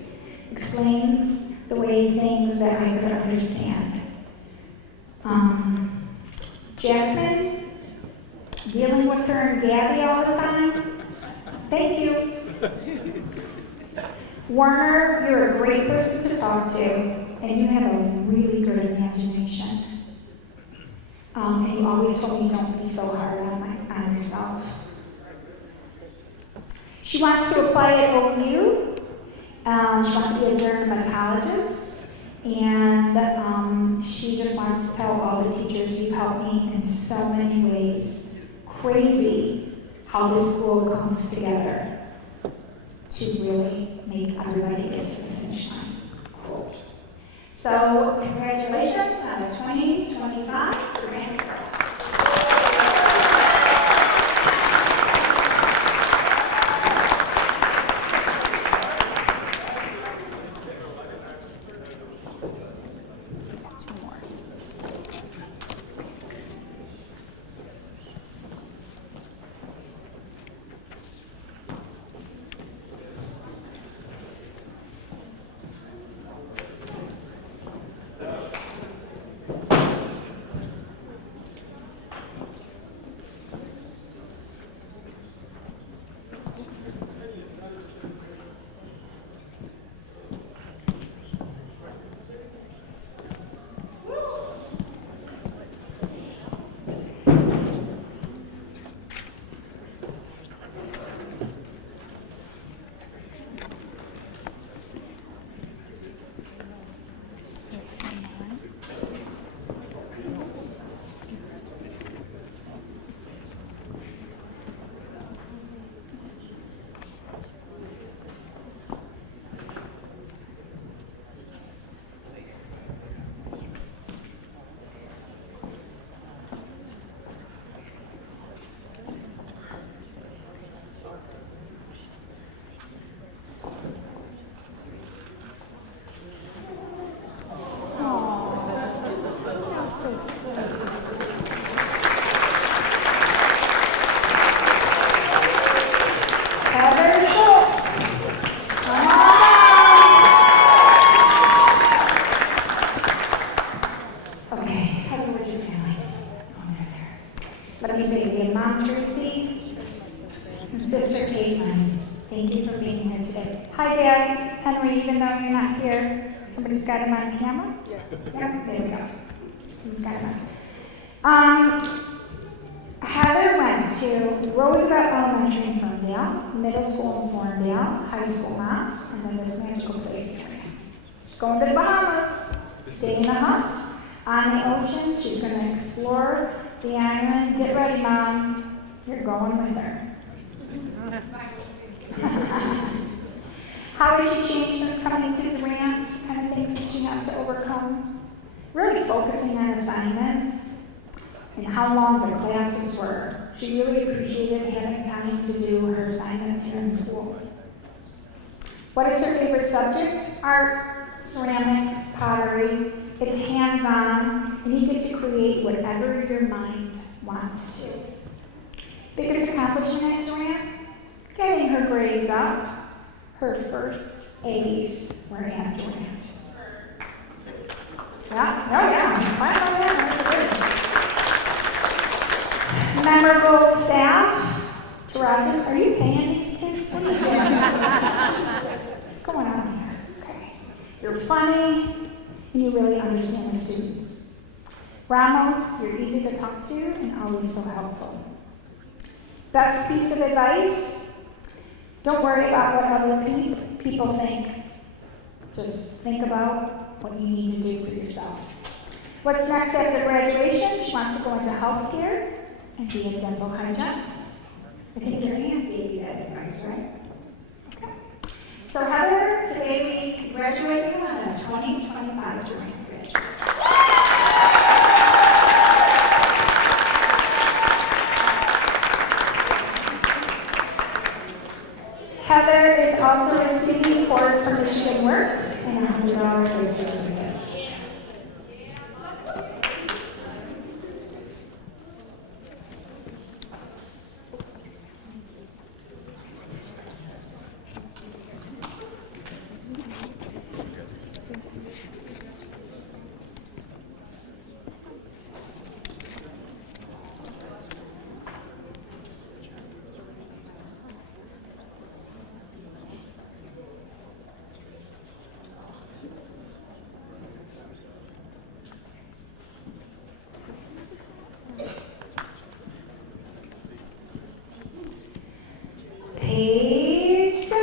explains the way things that I could understand. Jackman, dealing with her and Gabby all the time, thank you. Warner, you're a great person to talk to, and you have a really good imagination. And you always told me don't be so hard on yourself. She wants to apply at OU. She wants to be a dermatologist. And she just wants to tell all the teachers, you've helped me in so many ways. Crazy how this school comes together to really make everybody get to the finish line. Quote. So, congratulations on the 2025 Durant Girl. Let me say again, Mom Tracy and Sister Caitlin, thank you for being here today. Hi, Dad. Henry, even though you're not here, somebody's got him on camera? Yeah. Yep, there we go. Someone's got him on. Heather went to Roosevelt Elementary in Ferndale, middle school in Ferndale, high school Mott, and then this magical place in Durant. She's going to the Bahamas, stay in the hut, on the ocean. She's going to explore the island. Get ready, Mom. You're going with her. How has she changed since coming to Durant? Kind of things that she had to overcome? Really focusing on assignments and how long the classes were. She really appreciated having time to do her assignments here in school. What is her favorite subject? Art, ceramics, pottery. It's hands-on, and you get to create whatever your mind wants to. Biggest accomplishment at Durant? Getting her grades up. Her first A's were at Durant. Yeah, oh yeah, memorable staff. Tarajas, are you paying these kids? What are you doing? What's going on here? Okay. You're funny, and you really understand the students. Ramos, you're easy to talk to and always so helpful. Best piece of advice? Don't worry about what other people think. Just think about what you need to do for yourself. What's next after graduation? She wants to go into healthcare and be a dental hygienist. I think your aunt gave you that advice, right? So Heather, today we congratulate you on a 2025 Durant graduate. Heather is also receiving awards from Michigan Works and a $100 gift certificate. Page 7.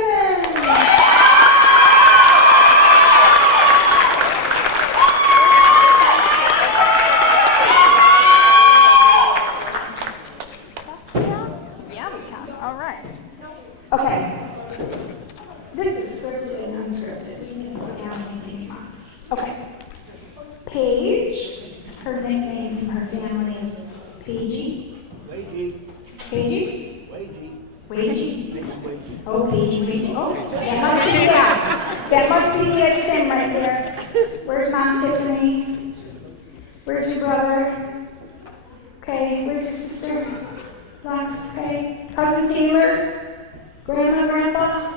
Yeah, we can. All right. Okay. This is scripted and unscripted. You can put down anything you want. Okay. Paige, her nickname from her family is Paigey. Paigey? Wagey? Oh, Paigey. Oh, that must be Dad. That must be Dad Tim right there. Where's Mom Tiffany? Where's your brother? Okay, where's your sister? Lex, okay. Cousin Taylor? Grandma, Grandpa?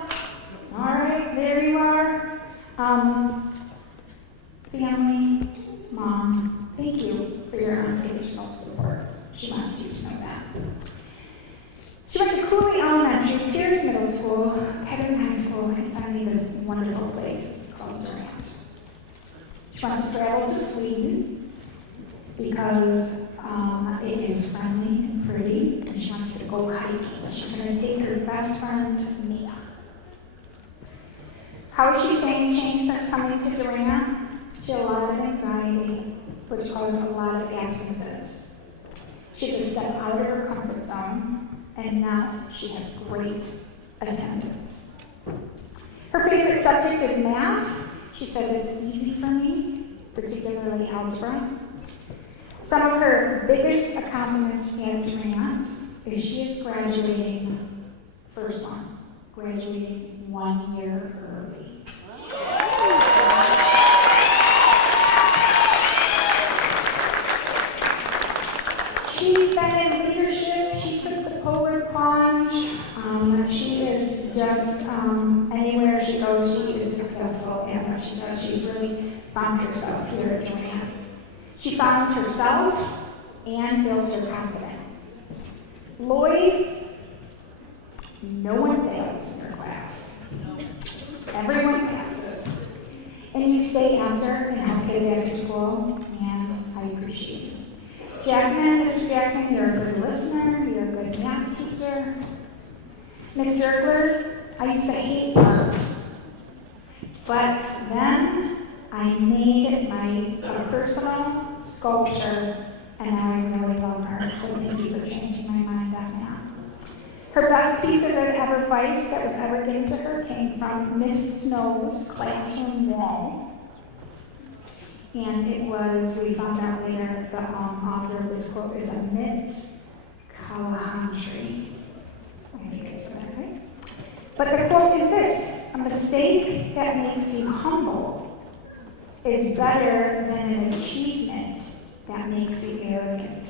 All right, there you are. Family, Mom, thank you for your unconditional support. She wants you to know that. She went to Cooley Elementary, Pierce Middle School, Kettering High School, and finally this wonderful place called Durant. She wants to travel to Sweden because it is friendly and pretty, and she wants to go hiking. She's going to take her best friend, Mia. How is she staying changed since coming to Durant? She had a lot of anxiety, which caused a lot of absences. She had to step out of her comfort zone, and now she has great attendance. Her favorite subject is math. She says it's easy for me, particularly algebra. Some of her biggest accomplishments at Durant is she is graduating, first one, graduating 1 year early. She's been in leadership. She took the forward plunge. She is just, anywhere she goes, she is successful in what she does. She's really found herself here at Durant. She found herself and built her confidence. Lloyd, no one fails in her class. Everyone passes. And you stay after and have kids after school, and I appreciate you. Jackman, Mr. Jackman, you're a good listener, you're a good math teacher. Ms. Dirkler, I used to hate art, but then I made my personal sculpture, and now I really love art, so thank you for changing my mind on that. Her best piece of advice that was ever given to her came from Miss Snow's classroom wall. And it was, we found out later, the author of this quote is Amit Kalahantri. I think I said that right. But the quote is this: a mistake that makes you humble is better than an achievement that makes you arrogant.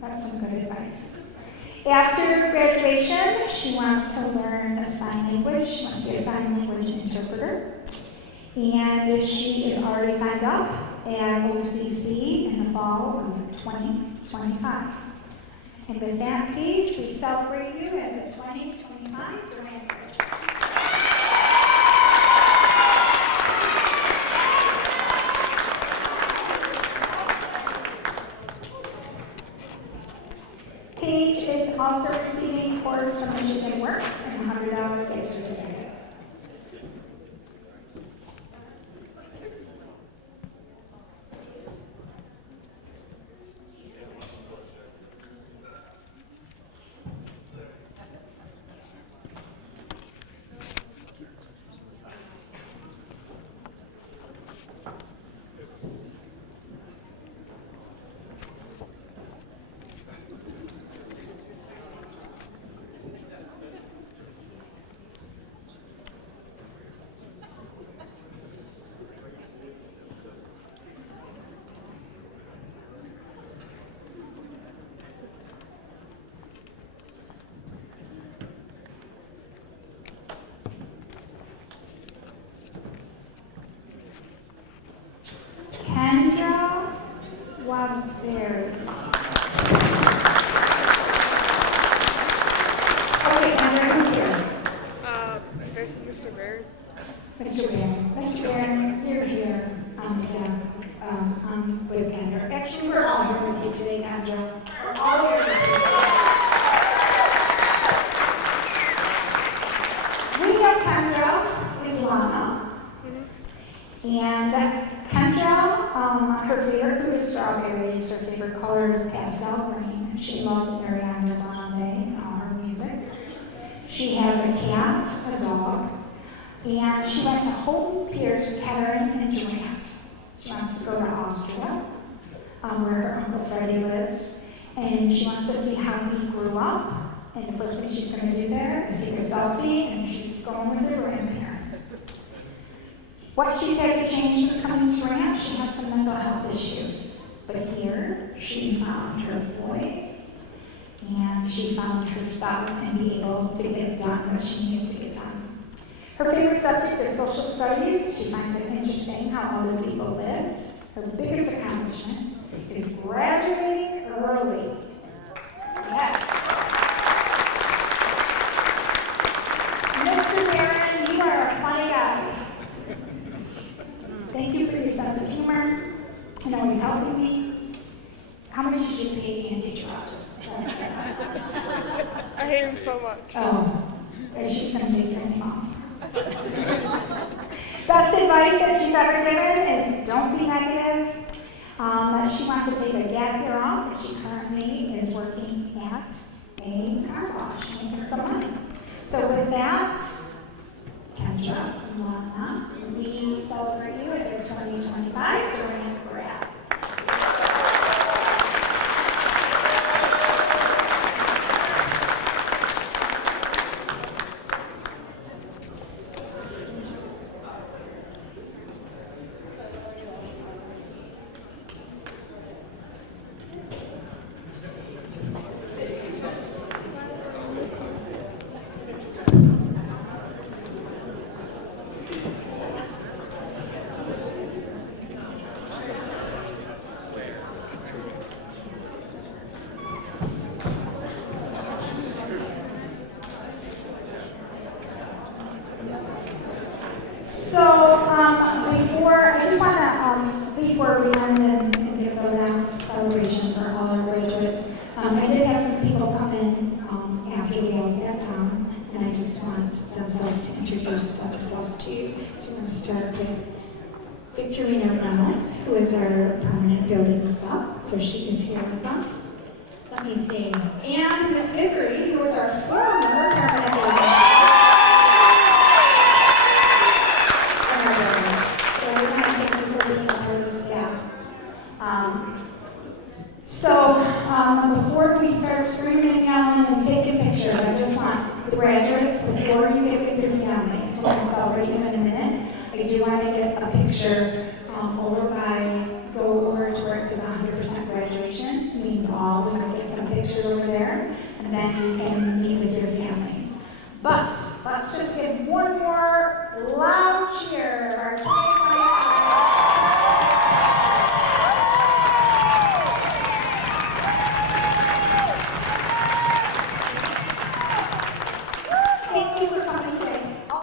That's some good advice. After graduation, she wants to learn sign language. She wants to be a sign language interpreter. And she is already signed up at OCC in the fall of 2025. And with that, Paige, we celebrate you as a 2025 Durant graduate. Paige is also receiving awards from Michigan Works and a $100 gift certificate. Yes, very. Okay, Kendra, who's here? This is Mr. Bird. Mr. Barron. Mr. Barron, you're here. I'm with Kendra. Actually, we're all here with you today, Kendra. We're all here with you today. We have Kendra is Lana. And Kendra, her favorite food is strawberries. Her favorite color is pastel green. She loves Ariana Grande, her music. She has a cat, a dog, and she went to Holton Pierce, Kettering, and Durant. She wants to go to Austria, where her Uncle Freddie lives, and she wants to see how he grew up. And the first thing she's going to do there is take a selfie, and she's going with her grandparents. What she's had to change since coming to Durant, she had some mental health issues. But here, she found her voice, and she found herself and be able to get done what she needs to get done. Her favorite subject is social studies. She finds it interesting how other people lived. Her biggest accomplishment is graduating early. Yes. Mr. Barron, you are a funny guy. Thank you for your sense of humor and always helping me. How much did you pay me in meteorologist? I hate him so much. Oh, she's going to take your name off. Best advice that she's ever given is don't be negative. She wants to take a gap year off, and she currently is working at a car wash, making some money. So with that, Kendra, Lana, we celebrate you as a 2025 Durant grad. Before we end and give the last celebration for all our graduates, I did have some people come in after we all sat down, and I just want themselves to introduce themselves to you. So I'm going to start with Victorina Reynolds, who is our permanent building sub, so she is here with us. Let me see. And Miss Vickery, who is our former permanent building sub. So we're going to thank you for being a part of the staff. Before we start screaming and yelling and taking pictures, I just want the graduates, before you get with your families, we're going to celebrate you in a minute. I do want to get a picture go over to where it says 100% graduation. It means all. We're going to get some pictures over there, and then you can meet with your families. But let's just get one more loud